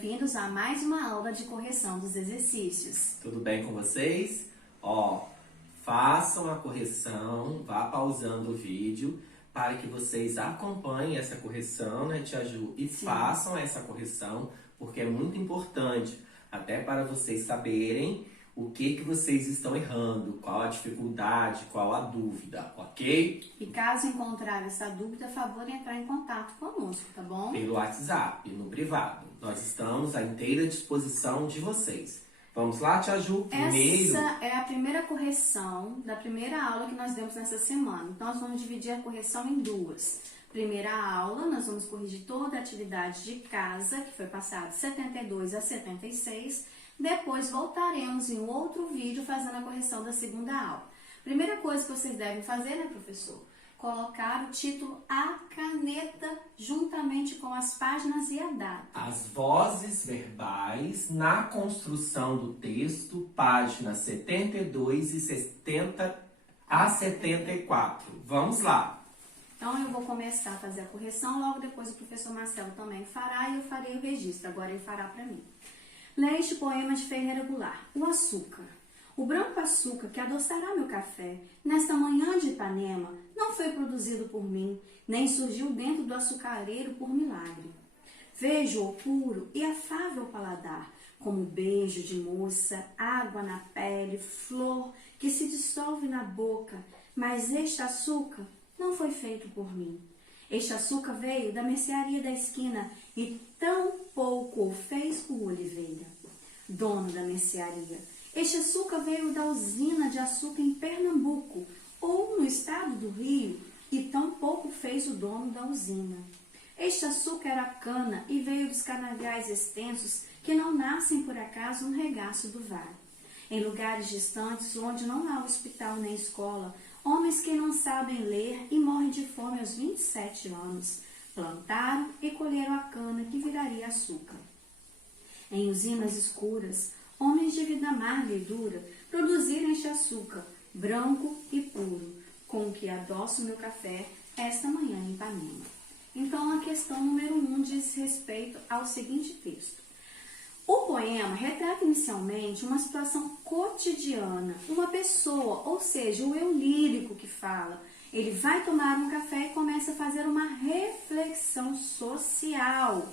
bem-vindos a mais uma aula de correção dos exercícios. Tudo bem com vocês? Façam a correção, vá pausando o vídeo para que vocês acompanhem essa correção, né, Tia Ju? E façam essa correção, porque é muito importante, até para vocês saberem o que vocês estão errando, qual a dificuldade, qual a dúvida, ok? E caso encontrar essa dúvida, favor em entrar em contato conosco, tá bom? Pelo WhatsApp, no privado. Nós estamos à inteira disposição de vocês. Vamos lá, Tia Ju? Primeiro... Essa é a primeira correção da primeira aula que nós demos nessa semana. Então, nós vamos dividir a correção em duas. Primeira aula, nós vamos corrigir toda a atividade de casa, que foi passada de 72 a 76. Depois, voltaremos em um outro vídeo fazendo a correção da segunda aula. Primeira coisa que vocês devem fazer, né, professor? Colocar o título A Caneta juntamente com as páginas e a data. As vozes verbais na construção do texto, páginas 72 e 70 a 74. Vamos lá. Então, eu vou começar a fazer a correção, logo depois o professor Marcelo também fará e eu farei o registro. Agora ele fará para mim. Leia este poema de Ferreira Goulart, O Açúcar. O branco açúcar que adoçará meu café, nesta manhã de Ipanema, não foi produzido por mim, nem surgiu dentro do açucareiro por milagre. Vejo-o puro e afável paladar, como beijo de moça, água na pele, flor que se dissolve na boca, mas este açúcar não foi feito por mim. Este açúcar veio da mercearia da esquina e tão pouco o fez o Oliveira, dono da mercearia. Este açúcar veio da usina de açúcar em Pernambuco ou no estado do Rio e tão pouco fez o dono da usina. Este açúcar era cana e veio dos canaviais extensos que não nascem por acaso no regaço do vale. Em lugares distantes onde não há hospital nem escola, homens que não sabem ler e morrem de fome aos 27 anos, plantaram e colheram a cana que viraria açúcar. Em usinas escuras, homens de vida amarga e dura produziram este açúcar, branco e puro, com o que adoço meu café esta manhã em Ipanema. Então, a questão número 1 diz respeito ao seguinte texto. O poema retrata inicialmente uma situação cotidiana, uma pessoa, ou seja, o eu lírico que fala. Ele vai tomar um café e começa a fazer uma reflexão social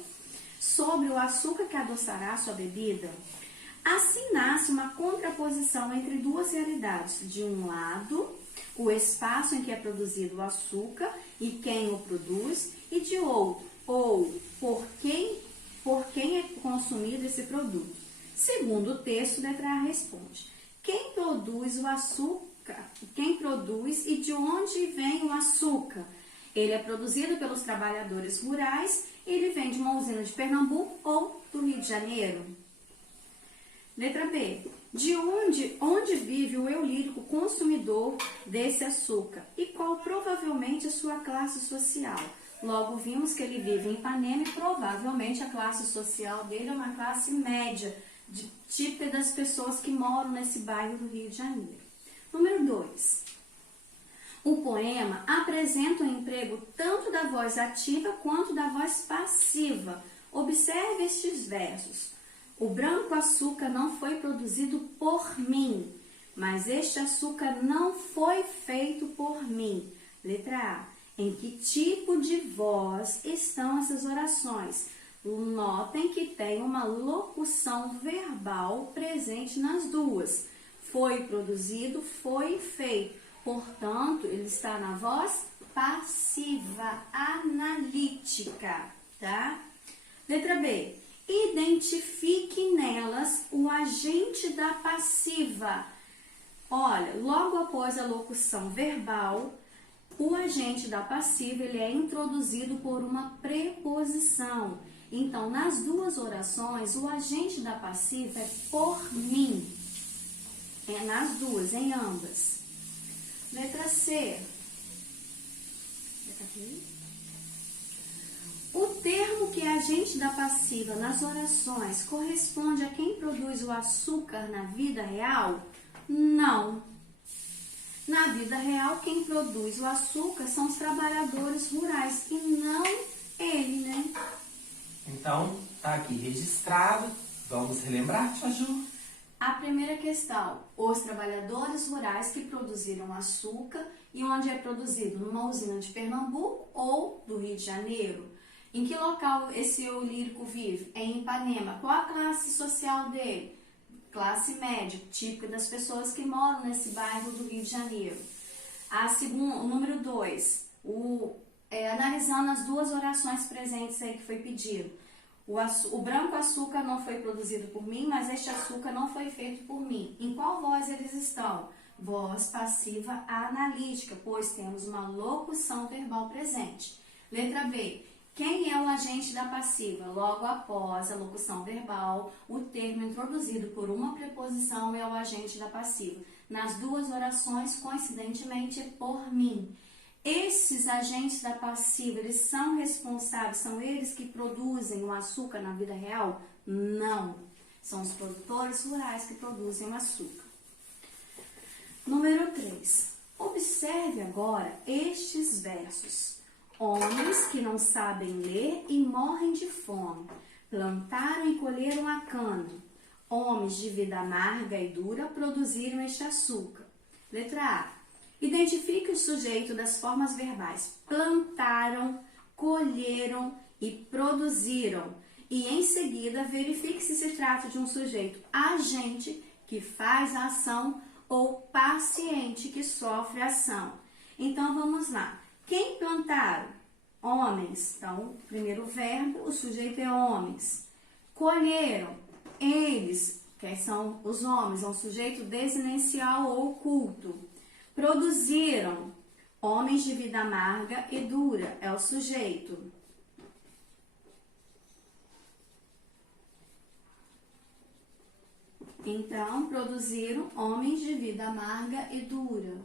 sobre o açúcar que adoçará sua bebida. Assim nasce uma contraposição entre duas realidades. De um lado, o espaço em que é produzido o açúcar e quem o produz, e de outro, ou por quem é consumido esse produto. Segundo o texto, letra A responde: quem produz o açúcar? Quem produz e de onde vem o açúcar? Ele é produzido pelos trabalhadores rurais, ele vem de uma usina de Pernambuco ou do Rio de Janeiro. Letra B. De onde vive o eu lírico consumidor desse açúcar e qual provavelmente a sua classe social? Logo vimos que ele vive em Ipanema e provavelmente a classe social dele é uma classe média, típica das pessoas que moram nesse bairro do Rio de Janeiro. Número 2. O poema apresenta o emprego tanto da voz ativa quanto da voz passiva. Observe estes versos. O branco açúcar não foi produzido por mim, mas este açúcar não foi feito por mim. Letra A. Em que tipo de voz estão essas orações? Notem que tem uma locução verbal presente nas duas. Foi produzido, foi feito. Portanto, ele está na voz passiva, analítica, tá? Letra B. Identifique nelas o agente da passiva. Olha, logo após a locução verbal, o agente da passiva ele é introduzido por uma preposição. Então, nas duas orações, o agente da passiva é por mim. É nas duas, em ambas. Letra C. O termo que é agente da passiva nas orações corresponde a quem produz o açúcar na vida real? Não. Na vida real, quem produz o açúcar são os trabalhadores rurais e não ele, né? Então, Tá aqui registrado. Vamos relembrar, tia Ju? A primeira questão, os trabalhadores rurais que produziram açúcar e onde é produzido, numa usina de Pernambuco ou do Rio de Janeiro. Em que local esse eu lírico vive? É em Ipanema. Qual a classe social dele? Classe média, típica das pessoas que moram nesse bairro do Rio de Janeiro. O número 2, analisando as duas orações presentes aí que foi pedido. O branco açúcar não foi produzido por mim, mas este açúcar não foi feito por mim. Em qual voz eles estão? Voz passiva analítica, pois temos uma locução verbal presente. Letra B. Quem é o agente da passiva? Logo após a locução verbal, o termo introduzido por uma preposição é o agente da passiva. Nas duas orações, coincidentemente, é por mim. Esses agentes da passiva, eles são responsáveis, são eles que produzem o açúcar na vida real? Não. São os produtores rurais que produzem o açúcar. Número 3. Observe agora estes versos. Homens que não sabem ler e morrem de fome, plantaram e colheram a cana. Homens de vida amarga e dura produziram este açúcar. Letra A. Identifique o sujeito das formas verbais plantaram, colheram e produziram. E em seguida verifique se trata de um sujeito agente que faz a ação ou paciente que sofre a ação. Então vamos lá. Quem plantaram? Homens. Então, primeiro verbo, o sujeito é homens. Colheram? Eles, que são os homens, é um sujeito desinencial ou oculto. Produziram, homens de vida amarga e dura, é o sujeito. Então, produziram homens de vida amarga e dura.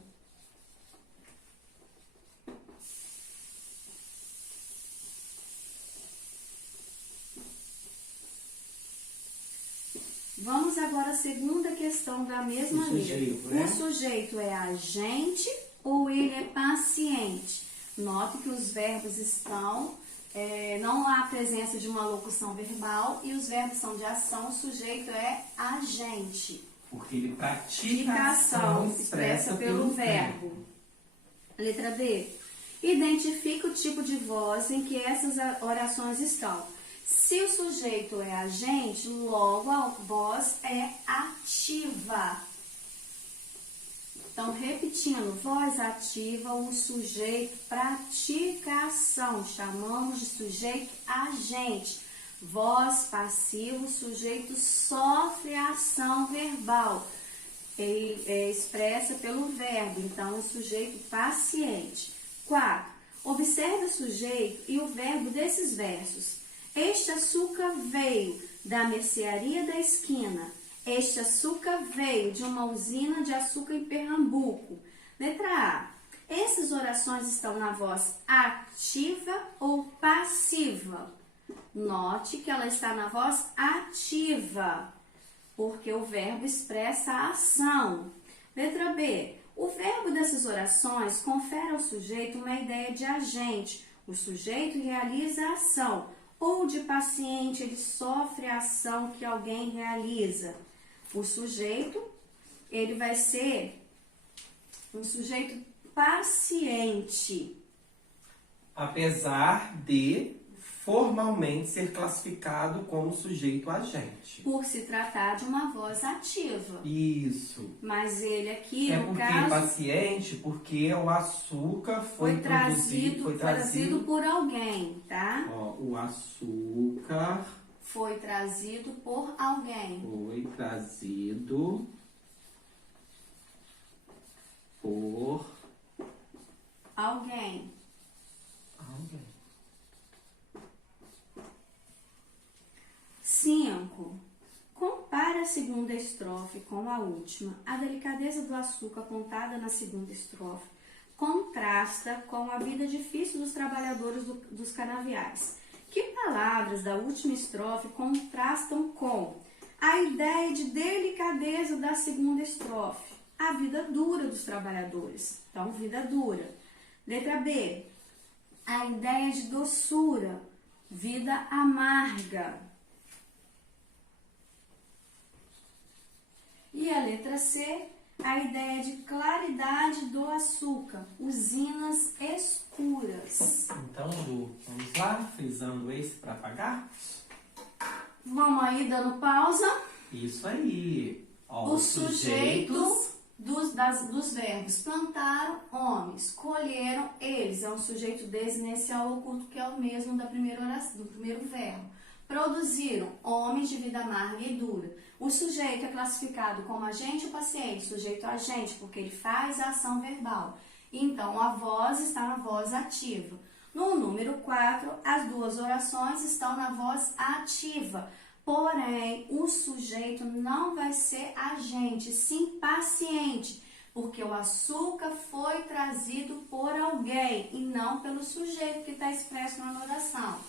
Vamos agora à segunda questão da mesma letra. O sujeito é agente ou ele é paciente? Note que os verbos estão, não há presença de uma locução verbal e os verbos são de ação, o sujeito é agente. Porque ele pratica a ação expressa pelo verbo. Letra B. Identifique o tipo de voz em que essas orações estão. Se o sujeito é agente, logo a voz é ativa. Então, repetindo, voz ativa, o sujeito pratica a ação, chamamos de sujeito agente. Voz passiva, o sujeito sofre a ação verbal, expressa pelo verbo, então o sujeito paciente. 4. Observe o sujeito e o verbo desses versos. Este açúcar veio da mercearia da esquina. Este açúcar veio de uma usina de açúcar em Pernambuco. Letra A. Essas orações estão na voz ativa ou passiva? Note que ela está na voz ativa, porque o verbo expressa a ação. Letra B. O verbo dessas orações confere ao sujeito uma ideia de agente. O sujeito realiza a ação. Ou de paciente, ele sofre a ação que alguém realiza. O sujeito, ele vai ser um sujeito paciente. Apesar de formalmente ser classificado como sujeito agente. Por se tratar de uma voz ativa. Isso. Mas ele aqui, é no porque caso... paciente, porque o açúcar foi trazido por alguém, tá? Ó, o açúcar... Foi trazido por alguém. Foi trazido por... Alguém. 5. Compare a segunda estrofe com a última. A delicadeza do açúcar contada na segunda estrofe contrasta com a vida difícil dos trabalhadores dos canaviais. Que palavras da última estrofe contrastam com a ideia de delicadeza da segunda estrofe? A vida dura dos trabalhadores. Então, vida dura. Letra B. A ideia de doçura. Vida amarga. E a letra C, a ideia de claridade do açúcar, usinas escuras. Então, Lu, vamos lá, frisando esse para apagar? Vamos aí dando pausa. Isso aí. Ó, O sujeito dos verbos plantaram, homens, colheram, eles. É um sujeito desinencial oculto que é o mesmo da primeira oração, do primeiro verbo. Produziram, homens de vida amarga e dura. O sujeito é classificado como agente ou paciente, sujeito agente, porque ele faz a ação verbal. Então, a voz está na voz ativa. No número 4, as duas orações estão na voz ativa. Porém, o sujeito não vai ser agente, sim paciente, porque o açúcar foi trazido por alguém e não pelo sujeito que está expresso na oração.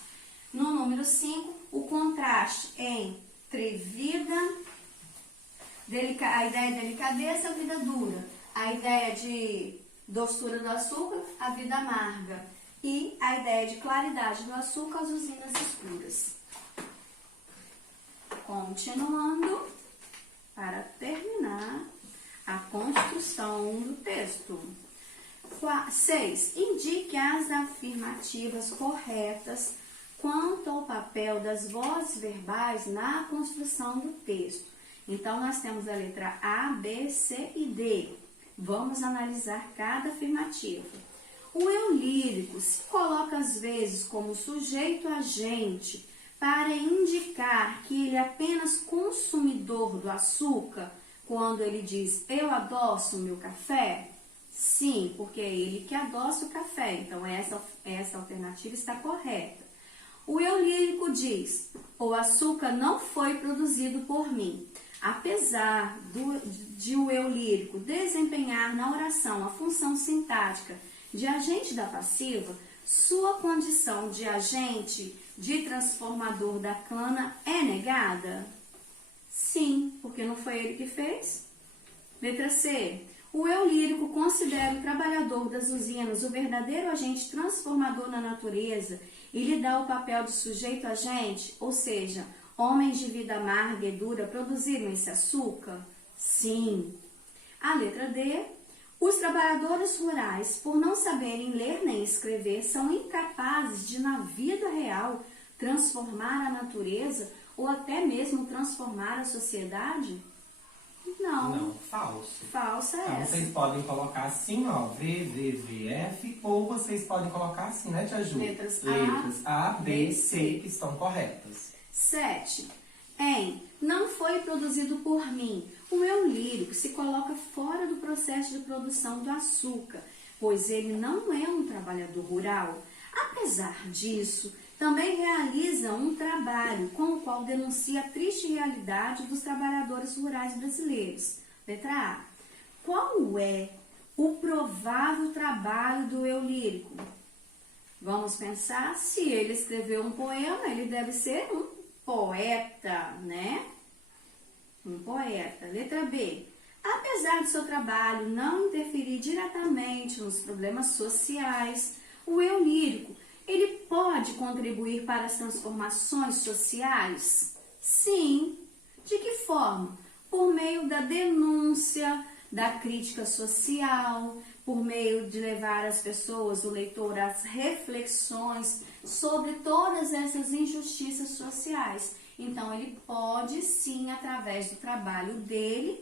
No número 5, o contraste entre a ideia de delicadeza, a vida dura, a ideia de doçura do açúcar, a vida amarga, e a ideia de claridade do açúcar, as usinas escuras. Continuando, para terminar a construção do texto. 6. Indique as afirmativas corretas quanto ao papel das vozes verbais na construção do texto. Então, nós temos a letra A, B, C e D. Vamos analisar cada afirmativa. O eu lírico se coloca às vezes como sujeito agente para indicar que ele é apenas consumidor do açúcar quando ele diz eu adoço o meu café? Sim, porque é ele que adoça o café. Então, essa alternativa está correta. O eu lírico diz, o açúcar não foi produzido por mim. Apesar de o eu lírico desempenhar na oração a função sintática de agente da passiva, sua condição de agente de transformador da cana é negada? Sim, porque não foi ele que fez. Letra C. O eu lírico considera o trabalhador das usinas o verdadeiro agente transformador na natureza e lhe dá o papel de sujeito agente, ou seja, homens de vida amarga e dura produziram esse açúcar? Sim. A letra D. Os trabalhadores rurais, por não saberem ler nem escrever, são incapazes de, na vida real, transformar a natureza ou até mesmo transformar a sociedade? Não. Não, falso. Falsa é Então, essa. vocês podem colocar assim, ó, V, D, V, F, ou vocês podem colocar assim, né, Tia Ju? Letras A, B, C, que estão corretas. 7. Não foi produzido por mim. O eu lírico se coloca fora do processo de produção do açúcar, pois ele não é um trabalhador rural. Apesar disso, também realiza um trabalho com o qual denuncia a triste realidade dos trabalhadores rurais brasileiros. Letra A. Qual é o provável trabalho do eu lírico? Vamos pensar, se ele escreveu um poema, ele deve ser um poeta, né? Um poeta. Letra B. Apesar de seu trabalho não interferir diretamente nos problemas sociais, o eu lírico, ele pode contribuir para as transformações sociais? Sim. De que forma? Por meio da denúncia, da crítica social, por meio de levar as pessoas, o leitor, às reflexões sobre todas essas injustiças sociais. Então, ele pode sim, através do trabalho dele,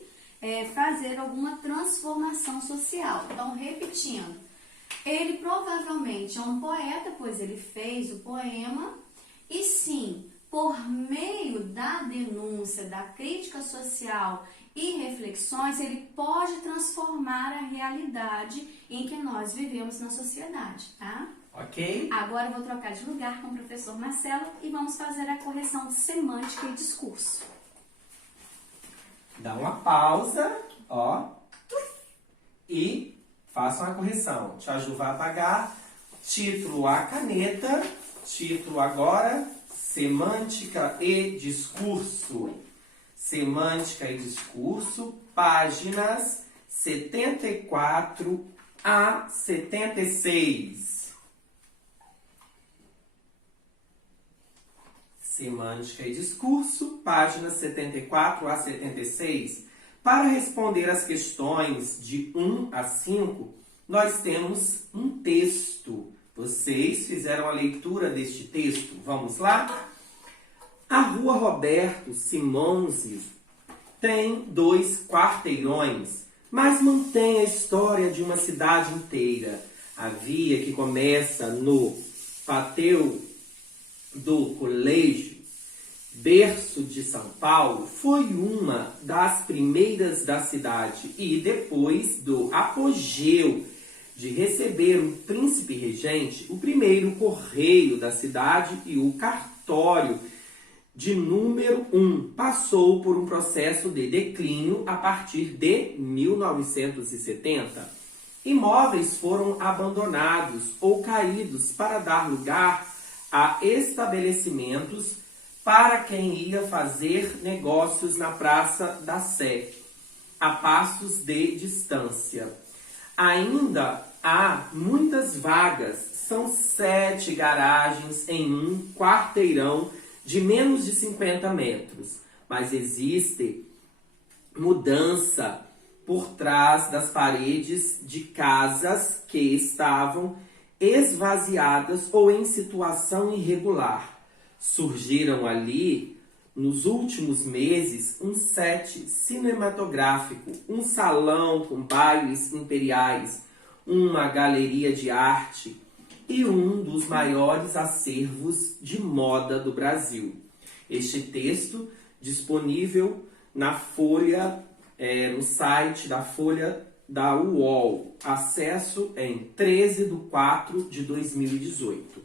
fazer alguma transformação social. Então, repetindo, ele provavelmente é um poeta, pois ele fez o poema, e sim, por meio da denúncia, da crítica social e reflexões, ele pode transformar a realidade em que nós vivemos na sociedade, tá? Ok? Agora eu vou trocar de lugar com o professor Marcelo e vamos fazer a correção de semântica e discurso. Dá uma pausa, ó, e façam a correção. Tia Ju vai apagar. Título a caneta. Título agora, semântica e discurso. Semântica e discurso, páginas 74 a 76. Semântica e discurso, páginas 74 a 76. Para responder as questões de 1 a 5, nós temos um texto. Vocês fizeram a leitura deste texto. Vamos lá? A Rua Roberto Simões tem 2 quarteirões, mas mantém a história de uma cidade inteira. A via que começa no pátio do Colégio, berço de São Paulo, foi uma das primeiras da cidade e depois do apogeu de receber um príncipe regente, o primeiro correio da cidade e o cartório de número 1 passou por um processo de declínio a partir de 1970. Imóveis foram abandonados ou caídos para dar lugar a estabelecimentos para quem ia fazer negócios na Praça da Sé, a passos de distância. Ainda há muitas vagas, são 7 garagens em um quarteirão de menos de 50 metros, mas existe mudança por trás das paredes de casas que estavam esvaziadas ou em situação irregular. Surgiram ali, nos últimos meses, um set cinematográfico, um salão com bailes imperiais, uma galeria de arte e um dos maiores acervos de moda do Brasil. Este texto disponível na Folha, no site da Folha da UOL. Acesso em 13/4/2018.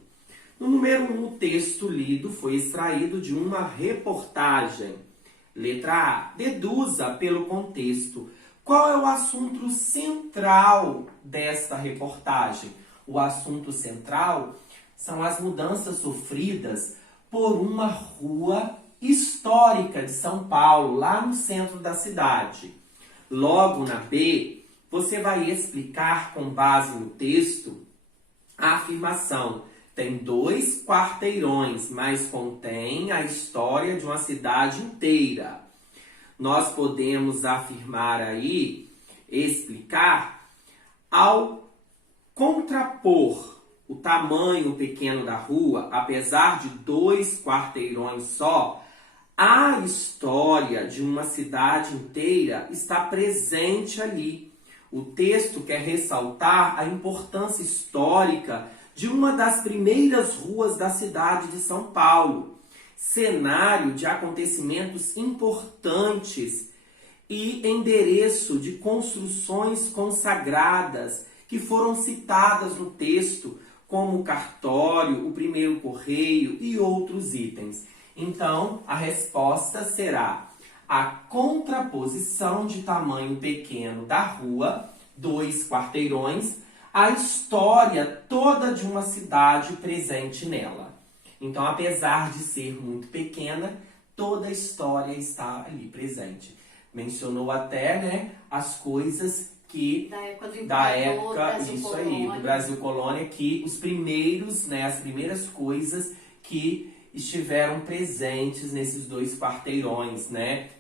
No número 1, o texto lido foi extraído de uma reportagem. Letra A. Deduza pelo contexto. Qual é o assunto central desta reportagem? O assunto central são as mudanças sofridas por uma rua histórica de São Paulo, lá no centro da cidade. Logo na B, você vai explicar com base no texto a afirmação. Tem 2 quarteirões, mas contém a história de uma cidade inteira. Nós podemos afirmar aí, explicar, ao contrapor o tamanho pequeno da rua, apesar de 2 quarteirões só, a história de uma cidade inteira está presente ali. O texto quer ressaltar a importância histórica de uma das primeiras ruas da cidade de São Paulo, cenário de acontecimentos importantes e endereço de construções consagradas que foram citadas no texto, como o cartório, o primeiro correio e outros itens. Então, a resposta será a contraposição de tamanho pequeno da rua, 2 quarteirões, a história toda de uma cidade presente nela. Então, apesar de ser muito pequena, toda a história está ali presente. Mencionou até, né, as coisas que da época isso aí, do Brasil Colônia, que os primeiros, né, as primeiras coisas que estiveram presentes nesses 2 quarteirões, né?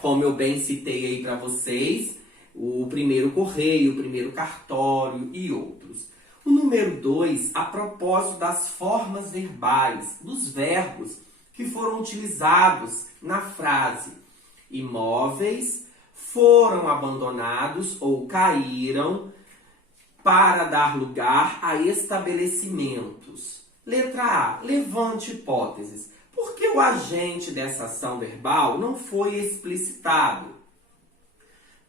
Como eu bem citei aí para vocês, o primeiro correio, o primeiro cartório e outros. O número 2, a propósito das formas verbais, dos verbos que foram utilizados na frase. Imóveis foram abandonados ou caíram para dar lugar a estabelecimentos. Letra A. Levante hipóteses. Por que o agente dessa ação verbal não foi explicitado?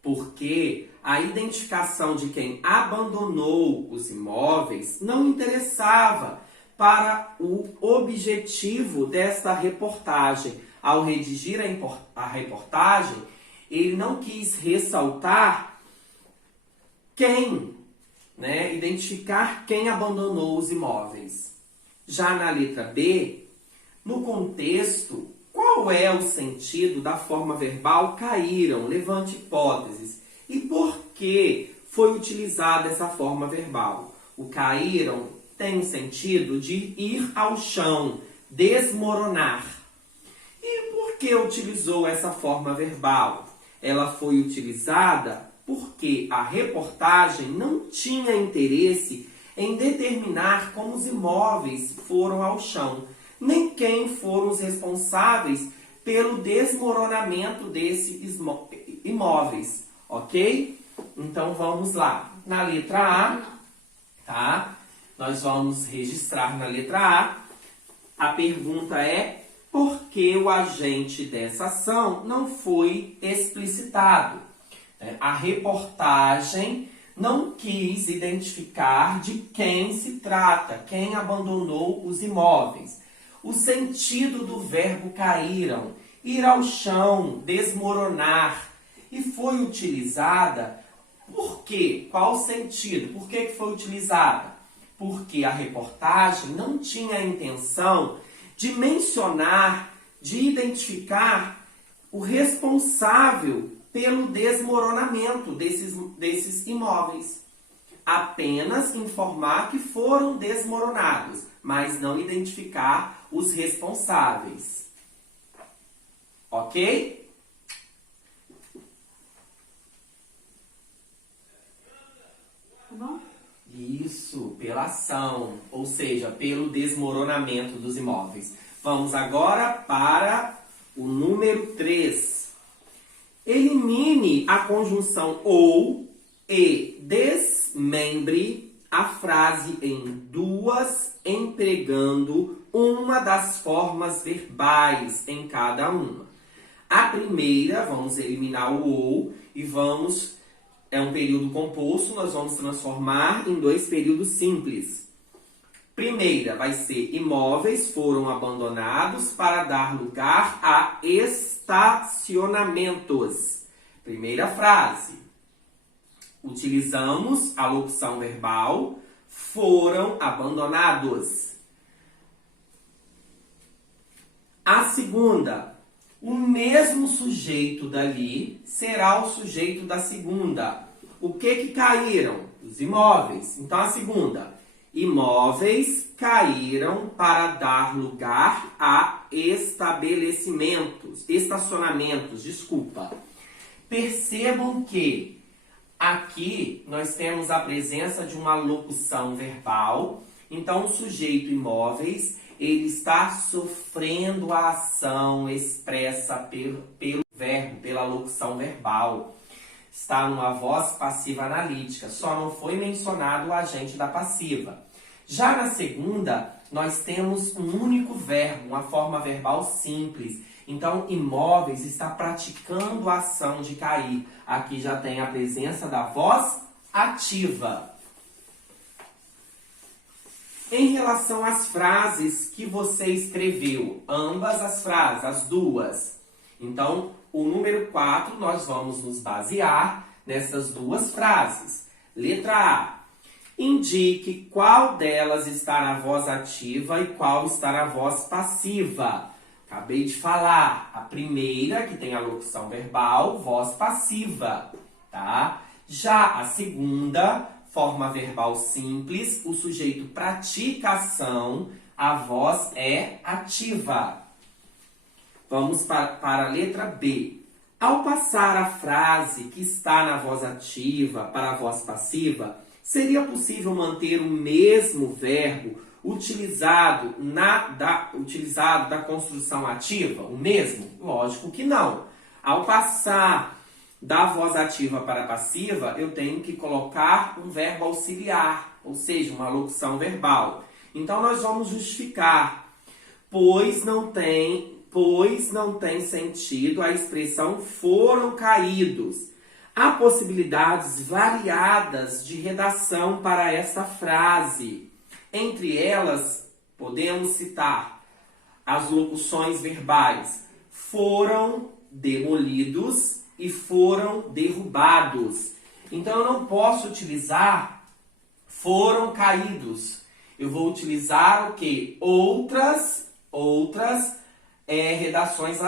Porque a identificação de quem abandonou os imóveis não interessava para o objetivo desta reportagem. Ao redigir a reportagem, ele não quis ressaltar quem, né, identificar quem abandonou os imóveis. Já na letra B, no contexto, qual é o sentido da forma verbal caíram? Levante hipóteses. E por que foi utilizada essa forma verbal? O caíram tem o sentido de ir ao chão, desmoronar. E por que utilizou essa forma verbal? ela foi utilizada porque a reportagem não tinha interesse em determinar como os imóveis foram ao chão, nem quem foram os responsáveis pelo desmoronamento desses imóveis, ok? Então vamos lá. Na letra A, tá? Nós vamos registrar na letra A. A pergunta é: por que o agente dessa ação não foi explicitado? A reportagem não quis identificar de quem se trata, quem abandonou os imóveis. O sentido do verbo caíram, ir ao chão, desmoronar, e foi utilizada por quê? Qual o sentido? Por que foi utilizada? Porque a reportagem não tinha a intenção de mencionar, de identificar o responsável pelo desmoronamento desses imóveis. Apenas informar que foram desmoronados, mas não identificar os responsáveis. Ok? Tá bom? Isso, pela ação, ou seja, pelo desmoronamento dos imóveis. Vamos agora para o número 3. Elimine a conjunção ou e desmembre a frase em duas, empregando uma das formas verbais em cada uma. A primeira, vamos eliminar o ou e é um período composto, nós vamos transformar em dois períodos simples. Primeira vai ser: imóveis foram abandonados para dar lugar a estacionamentos. Primeira frase. Utilizamos a locução verbal foram abandonados. A segunda. O mesmo sujeito dali será o sujeito da segunda. O que caíram? Os imóveis. Então, a segunda. Imóveis caíram para dar estacionamentos, Percebam que aqui nós temos a presença de uma locução verbal. Então, o sujeito imóveis, ele está sofrendo a ação expressa pelo verbo, pela locução verbal. Está numa voz passiva analítica, só não foi mencionado o agente da passiva. Já na segunda, nós temos um único verbo, uma forma verbal simples. Então, imóveis está praticando a ação de cair. Aqui já tem a presença da voz ativa. Em relação às frases que você escreveu, ambas as frases, as duas. Então, o número 4, nós vamos nos basear nessas duas frases. Letra A. Indique qual delas está na voz ativa e qual está na voz passiva. Acabei de falar. A primeira, que tem a locução verbal, voz passiva, tá? Já a segunda, forma verbal simples, o sujeito pratica a ação, a voz é ativa. Vamos para a letra B. Ao passar a frase que está na voz ativa para a voz passiva, seria possível manter o mesmo verbo utilizado da construção ativa? O mesmo? Lógico que não. Ao passar da voz ativa para a passiva, eu tenho que colocar um verbo auxiliar, ou seja, uma locução verbal. Então, nós vamos justificar, pois não tem sentido a expressão foram caídos. Há possibilidades variadas de redação para essa frase. Entre elas, podemos citar as locuções verbais foram demolidos e foram derrubados. Então, eu não posso utilizar foram caídos. Eu vou utilizar o quê? Outras redações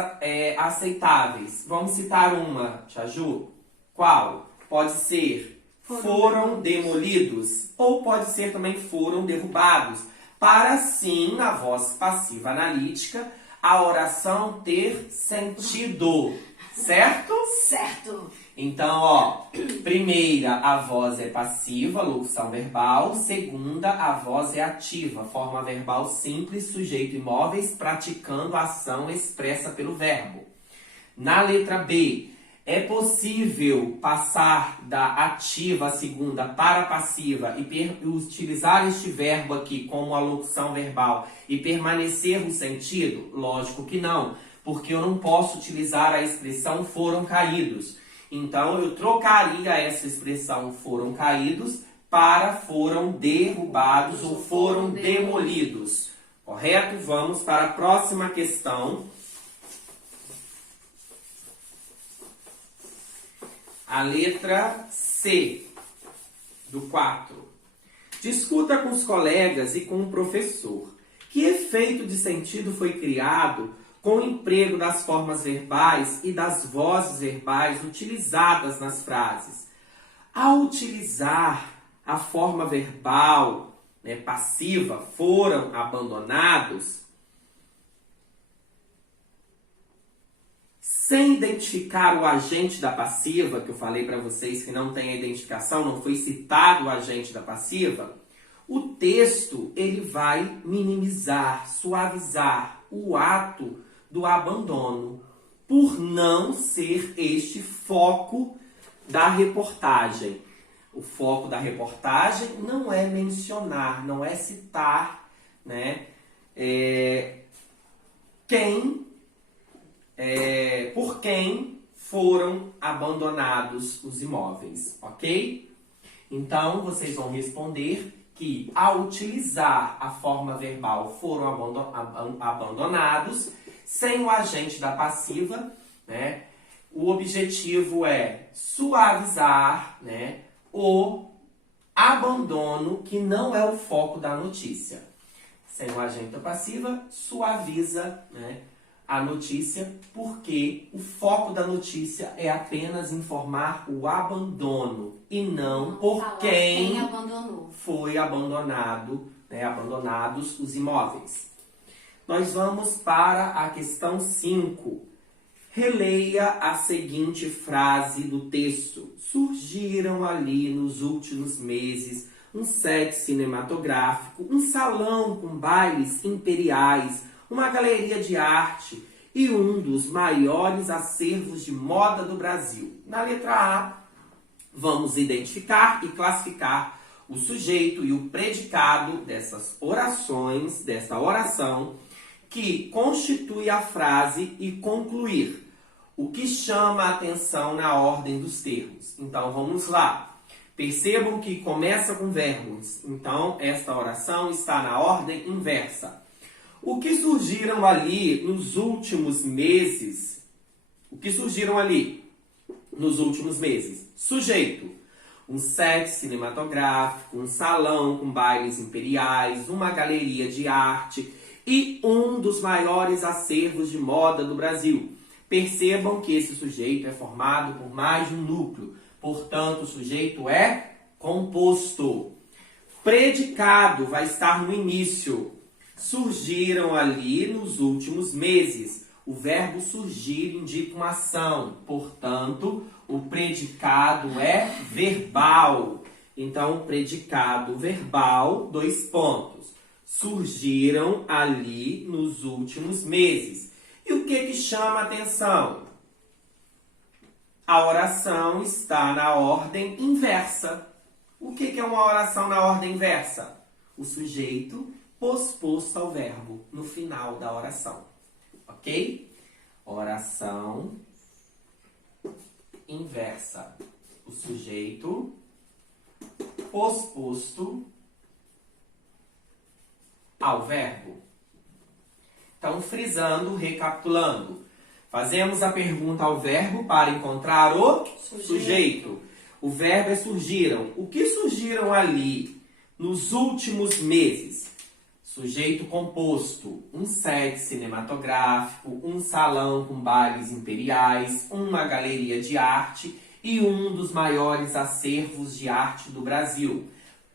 aceitáveis. Vamos citar uma, Tia Ju? Qual? Pode ser foram demolidos ou pode ser também foram derrubados. Para assim, na voz passiva analítica, a oração ter sentido. Certo? Certo. Então, ó, primeira, a voz é passiva, locução verbal. Segunda, a voz é ativa, forma verbal simples, sujeito imóveis, praticando a ação expressa pelo verbo. Na letra B, é possível passar da ativa, a segunda, para a passiva e utilizar este verbo aqui como a locução verbal e permanecer no sentido? Lógico que não, porque eu não posso utilizar a expressão foram caídos. Então, eu trocaria essa expressão foram caídos para foram derrubados ou foram demolidos. Correto? Vamos para a próxima questão. A letra C, do 4. Discuta com os colegas e com o professor. Que efeito de sentido foi criado com o emprego das formas verbais e das vozes verbais utilizadas nas frases? Ao utilizar a forma verbal, passiva, foram abandonados, sem identificar o agente da passiva, que eu falei para vocês que não tem a identificação, não foi citado o agente da passiva, o texto ele vai minimizar, suavizar o ato do abandono, por não ser este foco da reportagem. O foco da reportagem não é mencionar, não é citar, por quem foram abandonados os imóveis, ok? Então, vocês vão responder que, ao utilizar a forma verbal foram abandonados, sem o agente da passiva, o objetivo é suavizar, o abandono, que não é o foco da notícia. Sem o agente da passiva, suaviza, a notícia, porque o foco da notícia é apenas informar o abandono e não por quem foi abandonado, abandonados os imóveis. Nós vamos para a questão 5. Releia a seguinte frase do texto. Surgiram ali nos últimos meses um set cinematográfico, um salão com bailes imperiais, uma galeria de arte e um dos maiores acervos de moda do Brasil. Na letra A, vamos identificar e classificar o sujeito e o predicado dessas orações, dessa oração, que constitui a frase e concluir. O que chama a atenção na ordem dos termos. Então, vamos lá. Percebam que começa com verbos. Então, esta oração está na ordem inversa. O que surgiram ali nos últimos meses? O que surgiram ali nos últimos meses? Sujeito. Um set cinematográfico, um salão com bailes imperiais, uma galeria de arte e um dos maiores acervos de moda do Brasil. Percebam que esse sujeito é formado por mais de um núcleo. Portanto, o sujeito é composto. Predicado vai estar no início. Surgiram ali nos últimos meses. O verbo surgir indica uma ação. Portanto, o predicado é verbal. Então, predicado verbal, 2 pontos. Surgiram ali nos últimos meses. E o que chama a atenção? A oração está na ordem inversa. O que é uma oração na ordem inversa? O sujeito posposto ao verbo no final da oração. Ok? Oração inversa. O sujeito posposto ao verbo. Então, frisando, recapitulando. Fazemos a pergunta ao verbo para encontrar o sujeito. O verbo é surgiram. O que surgiram ali nos últimos meses? Sujeito composto, um set cinematográfico, um salão com bailes imperiais, uma galeria de arte e um dos maiores acervos de arte do Brasil.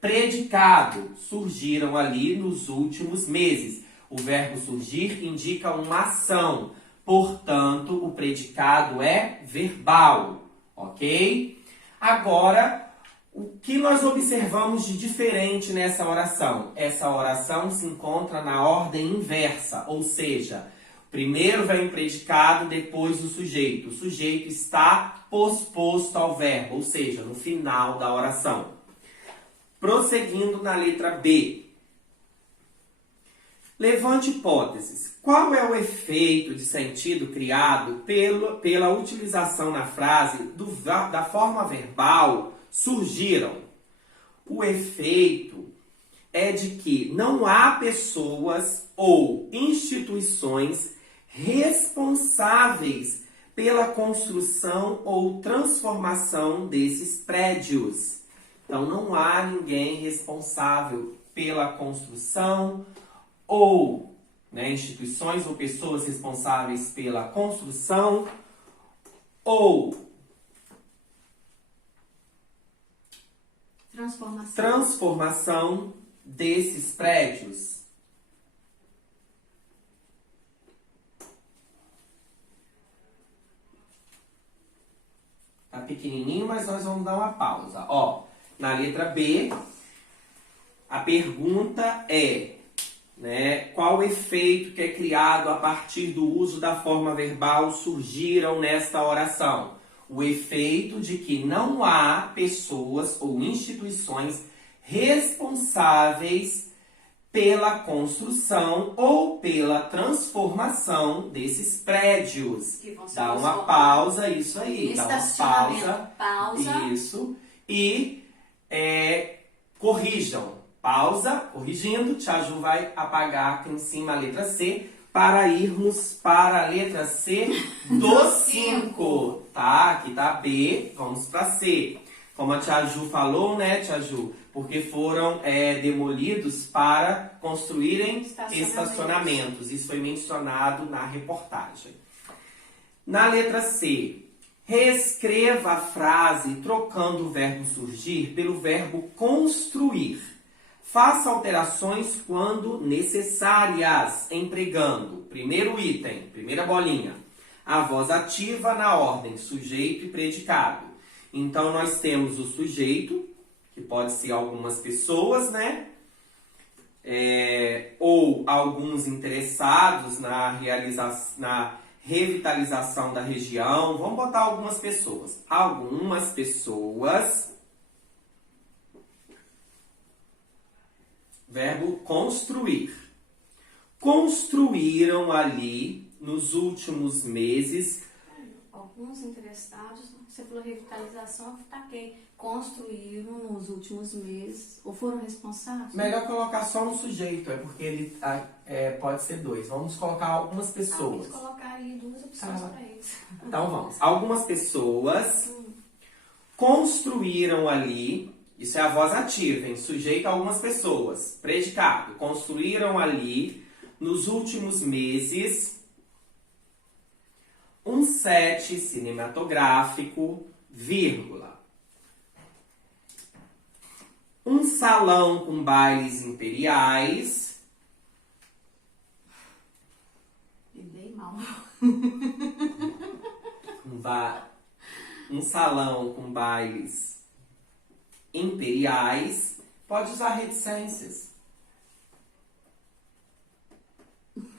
Predicado, surgiram ali nos últimos meses. O verbo surgir indica uma ação. Portanto, o predicado é verbal, ok? Agora, o que nós observamos de diferente nessa oração? Essa oração se encontra na ordem inversa, ou seja, primeiro vem o predicado, depois o sujeito. O sujeito está posposto ao verbo, ou seja, no final da oração. Prosseguindo na letra B. Levante hipóteses. Qual é o efeito de sentido criado pela utilização na frase da forma verbal surgiram? O efeito é de que não há pessoas ou instituições responsáveis pela construção ou transformação desses prédios. Então, não há ninguém responsável pela construção ou instituições ou pessoas responsáveis pela construção ou transformação desses prédios. Tá pequenininho, mas nós vamos dar uma pausa. Ó, na letra B, a pergunta é, qual efeito que é criado a partir do uso da forma verbal surgiram nesta oração? O efeito de que não há pessoas ou instituições responsáveis pela construção ou pela transformação desses prédios. Dá uma pausa, isso aí. Dá uma pausa. Isso. E corrijam. Pausa, corrigindo. Tia Ju vai apagar aqui em cima a letra C para irmos para a letra C do 5. Tá? Aqui tá B, vamos para C. Como a Tia Ju falou, né, Tia Ju? Porque foram demolidos para construírem estacionamentos. Isso foi mencionado na reportagem. Na letra C, reescreva a frase trocando o verbo surgir pelo verbo construir. Faça alterações quando necessárias, empregando, primeiro item, primeira bolinha, a voz ativa na ordem sujeito e predicado. Então, nós temos o sujeito, que pode ser algumas pessoas, ou alguns interessados na revitalização da região. Vamos botar algumas pessoas. Algumas pessoas. Verbo construir. Construíram ali nos últimos meses. Alguns interessados, você falou revitalização, eu taquei. Construíram nos últimos meses, ou foram responsáveis? Melhor colocar só um sujeito, porque ele pode ser dois. Vamos colocar algumas pessoas. Vamos colocar aí duas opções para eles. Então vamos. Algumas pessoas construíram ali, isso é a voz ativa, hein? Sujeito a algumas pessoas. Predicado, construíram ali nos últimos meses um set cinematográfico, vírgula. Um salão com bailes imperiais. Me dei mal. Um salão com bailes imperiais. Pode usar reticências.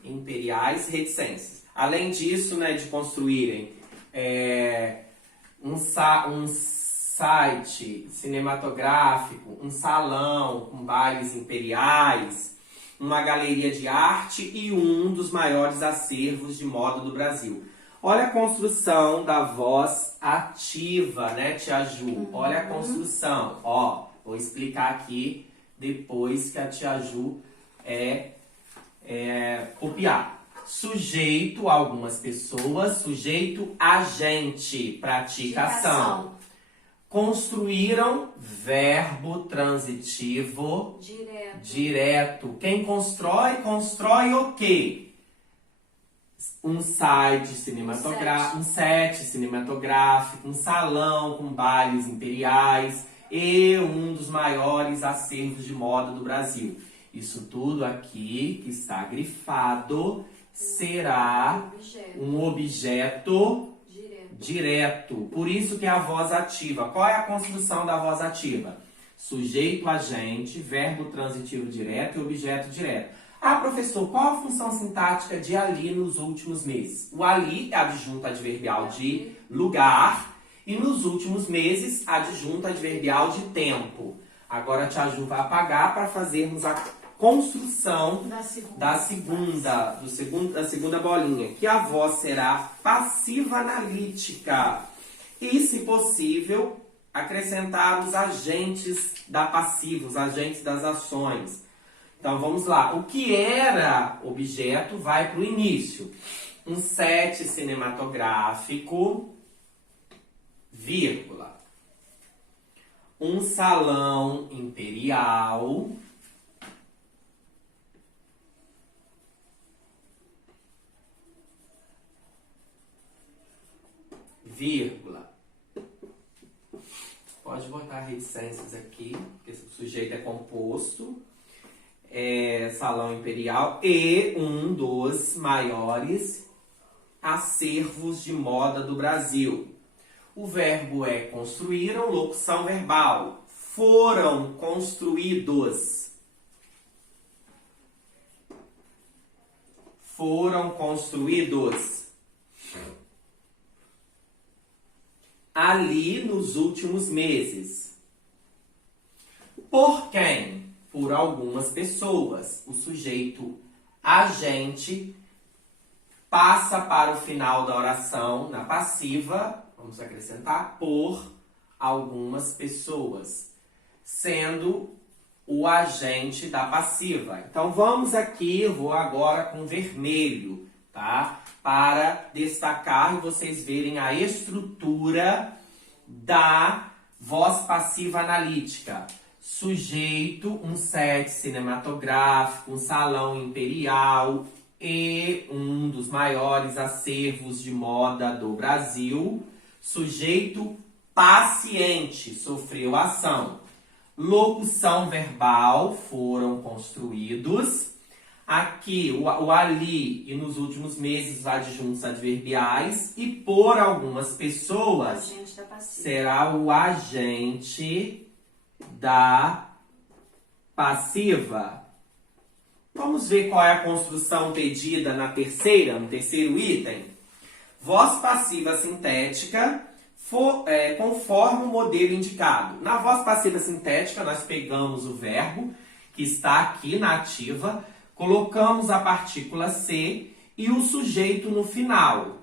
Imperiais, reticências. Além disso, de construírem um site cinematográfico, um salão com bailes imperiais, uma galeria de arte e um dos maiores acervos de moda do Brasil. Olha a construção da voz ativa, Tia Ju? Olha a construção. Ó, vou explicar aqui depois que a Tia Ju copiar. Sujeito, algumas pessoas. Sujeito, agente, praticação. Construíram, verbo transitivo direto. Quem constrói, constrói o quê? Um site cinematográfico, um set cinematográfico, um salão com bailes imperiais e um dos maiores acervos de moda do Brasil. Isso tudo aqui que está grifado será um objeto direto. Por isso que é a voz ativa. Qual é a construção da voz ativa? Sujeito, agente, verbo transitivo direto e objeto direto. Ah, professor, qual a função sintática de ali nos últimos meses? O ali é adjunto adverbial de lugar e nos últimos meses adjunto adverbial de tempo. Agora a Tia Ju vai apagar para fazermos a construção da segunda bolinha, que a voz será passiva analítica. E, se possível, acrescentar os agentes da passiva, os agentes das ações. Então vamos lá. O que era objeto vai para o início. Um set cinematográfico, vírgula. Um salão imperial, vírgula. Pode botar reticências aqui, porque o sujeito é composto. Salão imperial e um dos maiores acervos de moda do Brasil. O verbo é construíram, locução verbal. Foram construídos. Foram construídos. Ali nos últimos meses. Por quem? Por algumas pessoas. O sujeito agente passa para o final da oração na passiva, vamos acrescentar, por algumas pessoas, sendo o agente da passiva. Então vamos aqui, eu vou agora com vermelho, tá? Para destacar e vocês verem a estrutura da voz passiva analítica. Sujeito, um set cinematográfico, um salão imperial e um dos maiores acervos de moda do Brasil. Sujeito paciente, sofreu ação. Locução verbal, foram construídos. Aqui, o ali e nos últimos meses, os adjuntos adverbiais. E por algumas pessoas, será o agente da passiva. Vamos ver qual é a construção pedida no terceiro item. Voz passiva sintética, conforme o modelo indicado. Na voz passiva sintética, nós pegamos o verbo, que está aqui na ativa, colocamos a partícula C e o sujeito no final.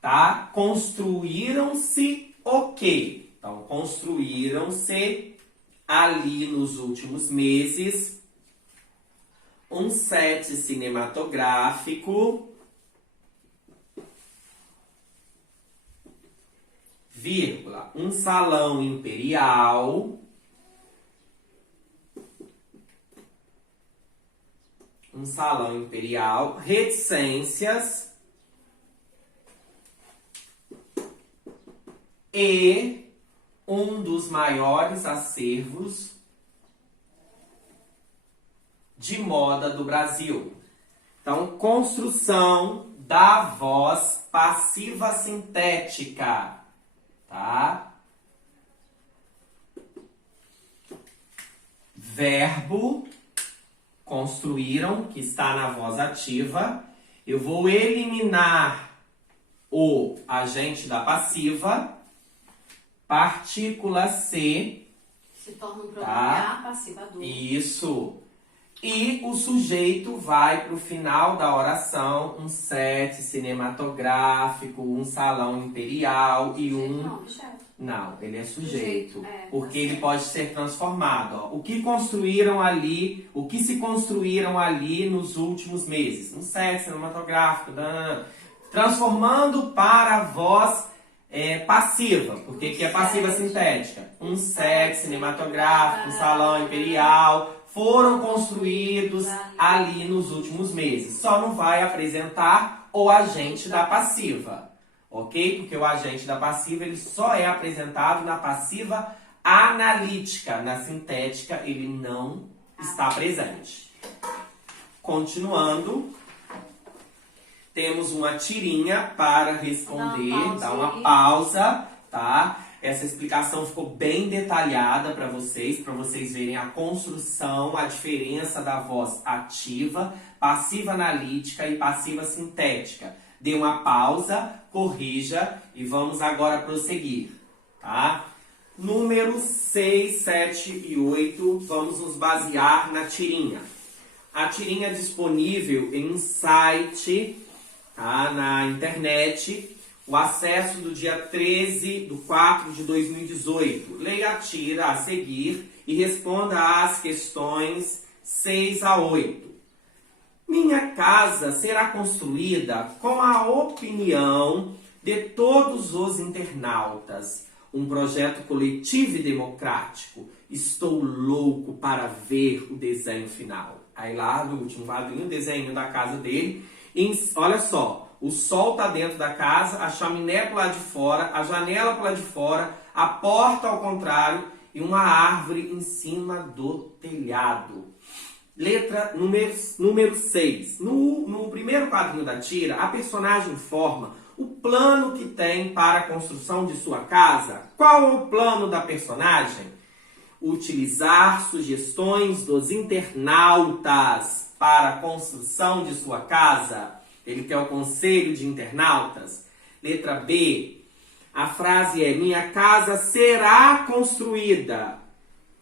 Tá? Construíram-se o quê? Então, construíram-se ali nos últimos meses um set cinematográfico, vírgula, um salão imperial, reticências e um dos maiores acervos de moda do Brasil. Então, construção da voz passiva sintética, tá? Verbo, construíram, que está na voz ativa. Eu vou eliminar o agente da passiva. Partícula C. Se torna um pronome passivador. Isso. E o sujeito vai para o final da oração, um set cinematográfico, um salão imperial e um... Não, ele é sujeito. Porque ele pode ser transformado. Ó. O que se construíram ali nos últimos meses? Um set cinematográfico, transformando para a voz passiva, porque aqui é passiva sintética. Um set cinematográfico, um salão imperial, foram construídos ali nos últimos meses. Só não vai apresentar o agente da passiva, ok? Porque o agente da passiva ele só é apresentado na passiva analítica. Na sintética ele não está presente. Continuando. temos uma tirinha para responder, dá uma aí. pausa, tá? Essa explicação ficou bem detalhada para vocês verem a construção, a diferença da voz ativa, passiva analítica e passiva sintética. Dê uma pausa, corrija e vamos agora prosseguir, tá? Números 6, 7 e 8, vamos nos basear na tirinha. A tirinha é disponível em um site, tá, na internet. O acesso do dia 13/4/2018. Leia a tira a seguir e responda às questões 6 a 8. Minha casa será construída com a opinião de todos os internautas. Um projeto coletivo e democrático. Estou louco para ver o desenho final. Aí lá no último quadrinho, o desenho da casa dele. Olha só, o sol tá dentro da casa, a chaminé pro lado de fora, a janela pro lado de fora, a porta ao contrário e uma árvore em cima do telhado. Letra número 6. No primeiro quadrinho da tira, a personagem informa o plano que tem para a construção de sua casa. Qual é o plano da personagem? Utilizar sugestões dos internautas para a construção de sua casa. Ele quer o conselho de internautas. Letra B. A frase é: minha casa será construída.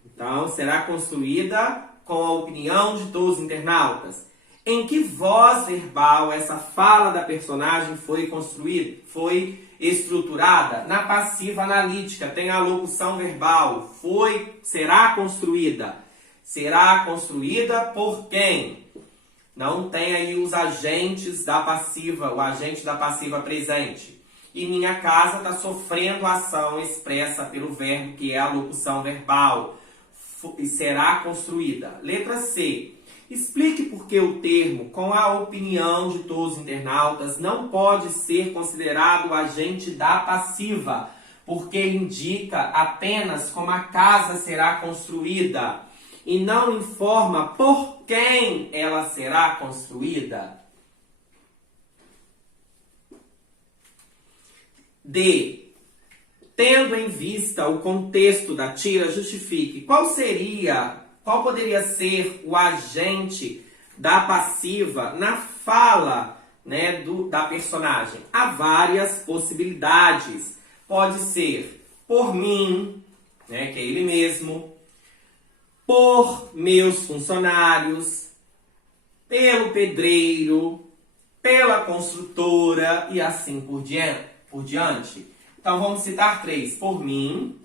Então, será construída com a opinião de todos os internautas. Em que voz verbal essa fala da personagem foi construída? Foi estruturada? Na passiva analítica, tem a locução verbal. Será construída. Será construída por quem? Não tem aí os agentes da passiva, o agente da passiva presente. E minha casa está sofrendo ação expressa pelo verbo, que é a locução verbal. Será construída. Letra C. Explique por que o termo, com a opinião de todos os internautas, não pode ser considerado o agente da passiva, porque ele indica apenas como a casa será construída e não informa por quem ela será construída. D. Tendo em vista o contexto da tira, justifique qual poderia ser o agente da passiva na fala, né, da personagem. Há várias possibilidades. Pode ser por mim, né, que é ele mesmo, por meus funcionários, pelo pedreiro, pela construtora e assim por diante. Então vamos citar 3. Por mim,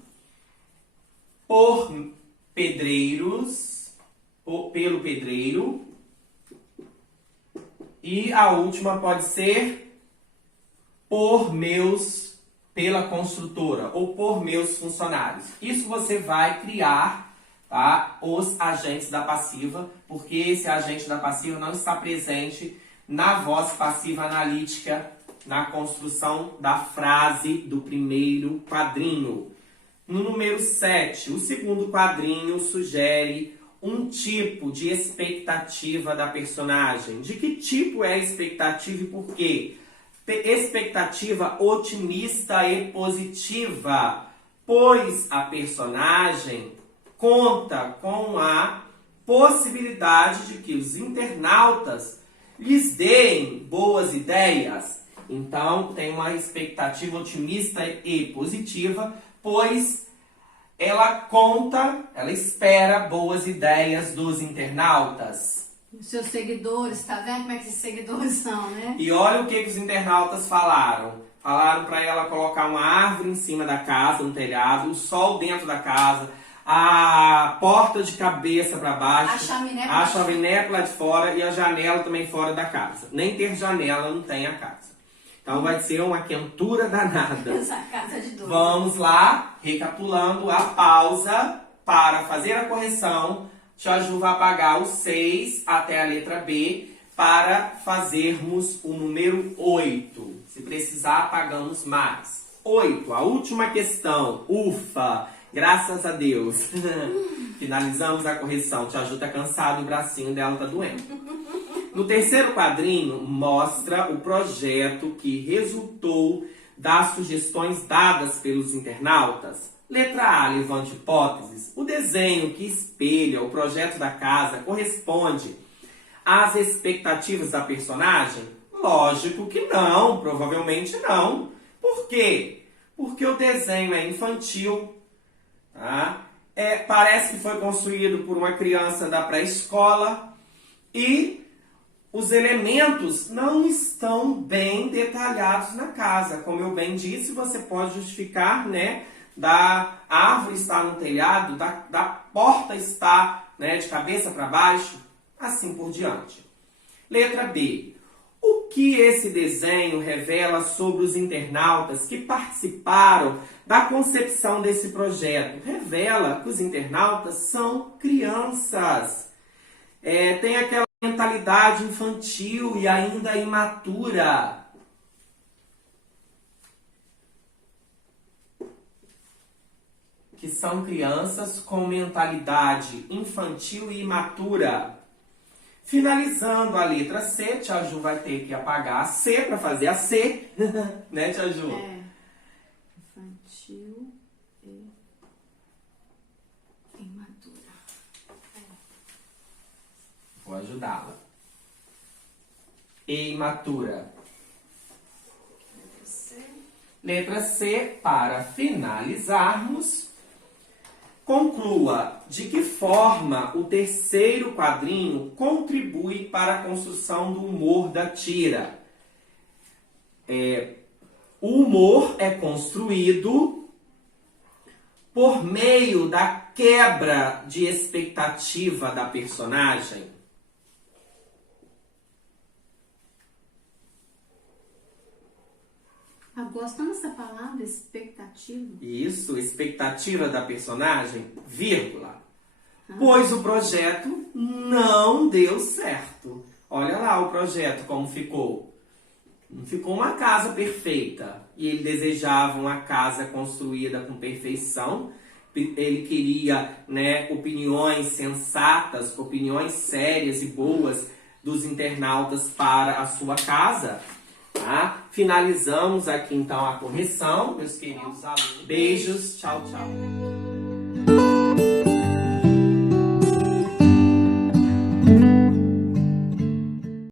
por pedreiros, pelo pedreiro, e a última pode ser pela construtora ou por meus funcionários. Isso você vai criar, tá, os agentes da passiva, porque esse agente da passiva não está presente na voz passiva analítica, na construção da frase do primeiro quadrinho. No número 7, o segundo quadrinho sugere um tipo de expectativa da personagem. De que tipo é a expectativa e por quê? Expectativa otimista e positiva, pois a personagem conta com a possibilidade de que os internautas lhes deem boas ideias. Então, tem uma expectativa otimista e positiva, pois ela espera boas ideias dos internautas. Os seus seguidores, tá vendo como é que esses seguidores são, né? E olha o que os internautas falaram. Falaram para ela colocar uma árvore em cima da casa, no telhado, o sol dentro da casa, a porta de cabeça para baixo, a chaminé para lá de fora e a janela também fora da casa. Nem ter janela não tem a casa. Então vai ser uma quentura danada. Essa casa de doido. Vamos lá, recapitulando a pausa para fazer a correção. Tia Ju vai apagar o 6 até a letra B para fazermos o número 8. Se precisar, apagamos mais. 8, a última questão. Ufa, graças a Deus. Finalizamos a correção. Tia Ju tá cansada e o bracinho dela tá doendo. No terceiro quadrinho, mostra o projeto que resultou das sugestões dadas pelos internautas. Letra A, levante hipóteses. O desenho que espelha o projeto da casa corresponde às expectativas da personagem? Lógico que não, provavelmente não. Por quê? Porque o desenho é infantil, tá? Parece que foi construído por uma criança da pré-escola e os elementos não estão bem detalhados na casa. Como eu bem disse, você pode justificar, né, da árvore estar no telhado, da porta estar, né, de cabeça para baixo, assim por diante. Letra B. O que esse desenho revela sobre os internautas que participaram da concepção desse projeto? Revela que os internautas são crianças. Tem aquela mentalidade infantil e ainda imatura. Que são crianças com mentalidade infantil e imatura. Finalizando a letra C, Tia Ju vai ter que apagar a C para fazer a C, né, Tia Ju? Infantil e imatura. Vou ajudá-la. E imatura. Letra C. Letra C, para finalizarmos. Conclua de que forma o terceiro quadrinho contribui para a construção do humor da tira. O humor é construído por meio da quebra de expectativa da personagem. Gostando dessa palavra, expectativa? Isso, expectativa da personagem, vírgula. Pois o projeto não deu certo. Olha lá o projeto como ficou. Não ficou uma casa perfeita. E ele desejava uma casa construída com perfeição. Ele queria, né, opiniões sensatas, opiniões sérias e boas dos internautas para a sua casa. Tá? Finalizamos aqui então a correção, meus queridos alunos. Beijos, tchau, tchau.